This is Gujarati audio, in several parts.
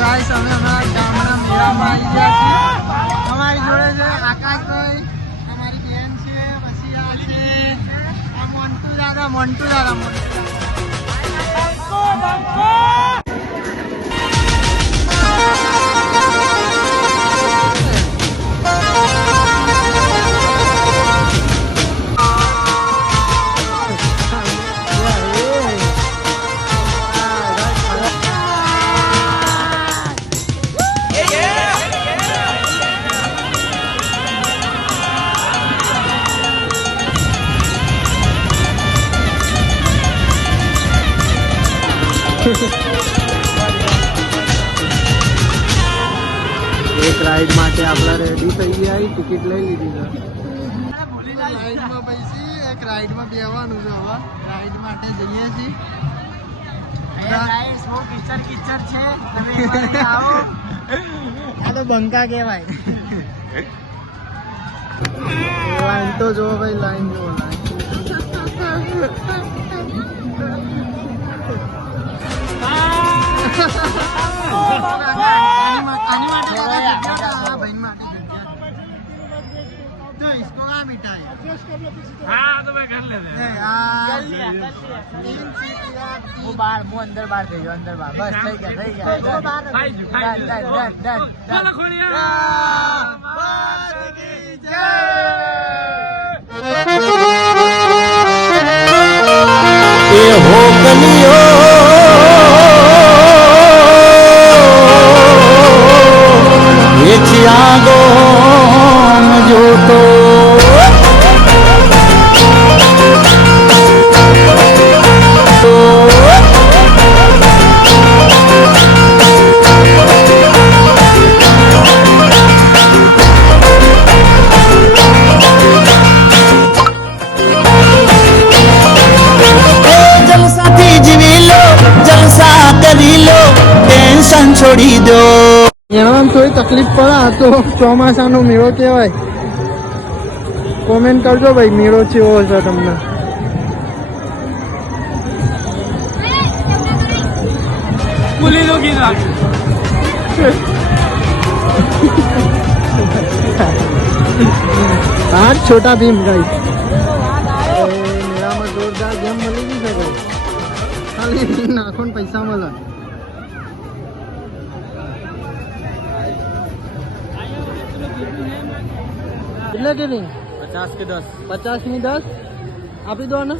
ગાઈસ અમે અમારા ગામના મેળામાં આવી ગયા છીએ. અમારી જોડે છે આકાશભાઈ, અમારી બેન છે, પછી આ છે આ મોન્ટુ દાદા. એક રાઈડ માટે આપણે રેડી થઈ ગયા, ટિકિટ લઈ લીધી છે. રાઈડમાં પૈસી એક રાઈડમાં બેવાનું છે. હવે રાઈડ માટે જઈએ છીએ. આ તો બંકા કહેવાય. લાઈન તો જો ભાઈ, લાઈન જો अंदर बार दे अंदर बार बस થઈ છોડી દો. એમાં કોઈ તકલીફ પડે તો ચોમાસાનો મેળો કહેવાય. કોમેન્ટ કરજો ભાઈ, મેળો કેવો છે તમને. હા, છોટા ભીમ ગાઈ મેળામાં જોરદાર ગેમ મળી ગઈ છે ભાઈ. ખાલી નાખો ને પૈસા મળે. कितने के नहीं? 50 के 10. 50 में 10 आप ही दो ना.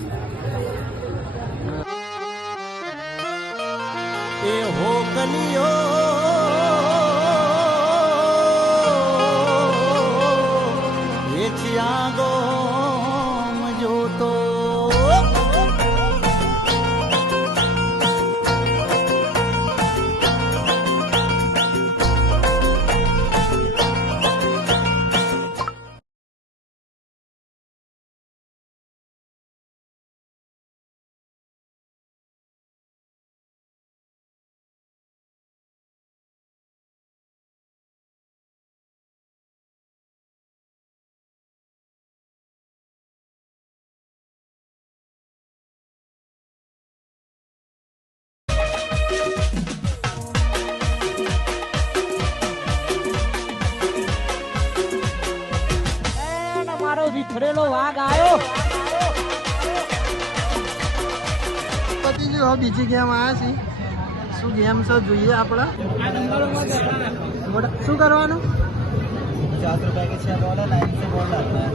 ए हो कलियो ये चियागो मजो तो વિખરેલો વાઘ આવ્યો. પછી બીજી ગેમ આવ્યા છે. શું ગેમ છે જોઈએ આપણે. શું કરવાનું? 50 रुपए के 6 बॉल है. लाइन से बॉल डालना है.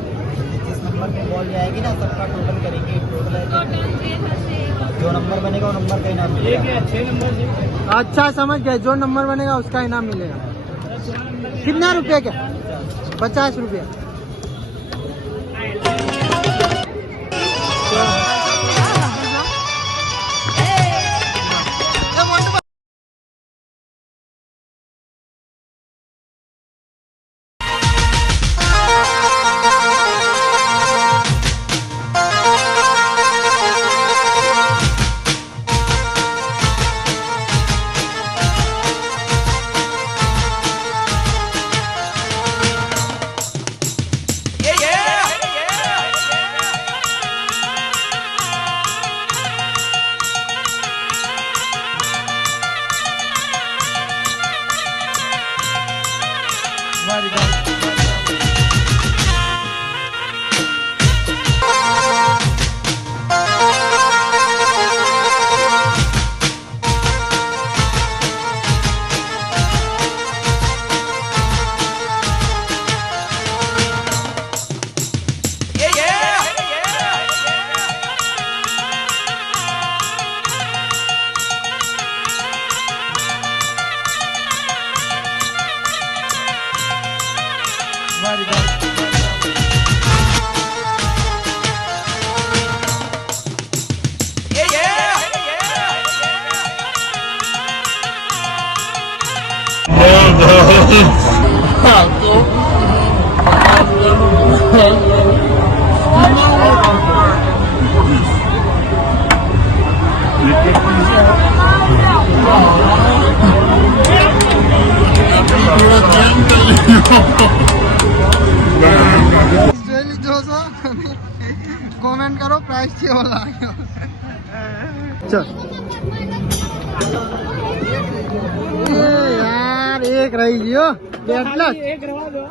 जिस नंबर पे बॉल जाएगी ना सबका टोटल करेंगे. जो नंबर बनेगा वो नंबर का इनाम मिलेगा. 6 नंबर. अच्छा समझ गए. जो नंबर बनेगा उसका इनाम मिलेगा. कितना रुपये का? 50 रुपये. इधर इधर कमेंट करो प्राइस केवो लाग्यो चल यार एक रही गयो बेटलस एक रवा दो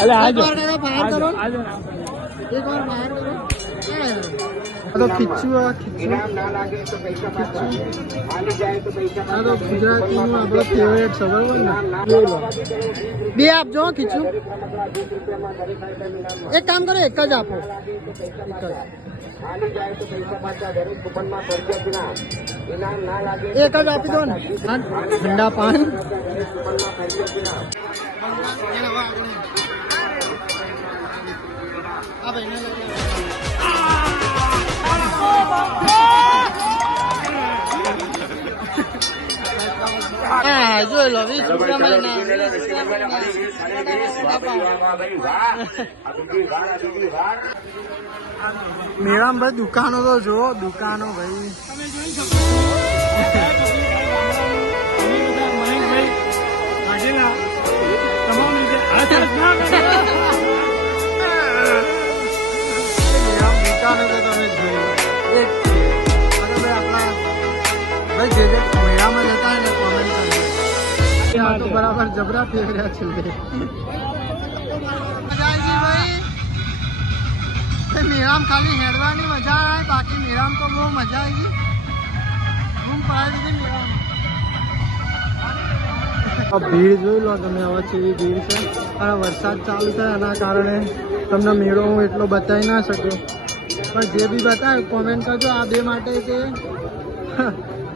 अरे आज बाहर करो एक बार बाहर करो तो खिच्चू ગુજરાતી નું આપણો ફેવરેટ છે બરોબર ને બે આપજો ખીચું એક કામ કરો એક જ આપો એક જ આપી દો ને ઠંડા પાણી જોઈ લો 20 રૂપિયામાં મેળામાં ભાઈ દુકાનો તો જુઓ દુકાનો ભાઈ દુકાનો તો તમે જોયું એક આપણા ભાઈ જે મેળામાં જતા હોય ને કોમેન્ટ કરે તો બરાબર જબરા ફેર્યા છે મેળામાં ખાલી હેડવાની મજા આવે બાકી મેળામાં તો બહુ મજા આવી ગઈ રૂમ પાડી દીધી મેળામાં ભીડ જોઈ લો તમે હવે કેવી ભીડ છે અને વરસાદ ચાલુ થાય એના કારણે તમને મેળો હું એટલો બતાવી ના શકું પણ જે બી બતાવે કોમેન્ટ કરજો આ બે માટે કે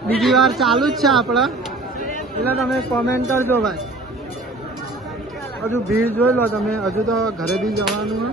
બીજી વાર ચાલુ જ છે આપણે એટલે તમે કોમેન્ટ કરજો ભાઈ હજુ ભીડ જોઈ લો તમે હજુ તો ઘરે બી જવાનું હોય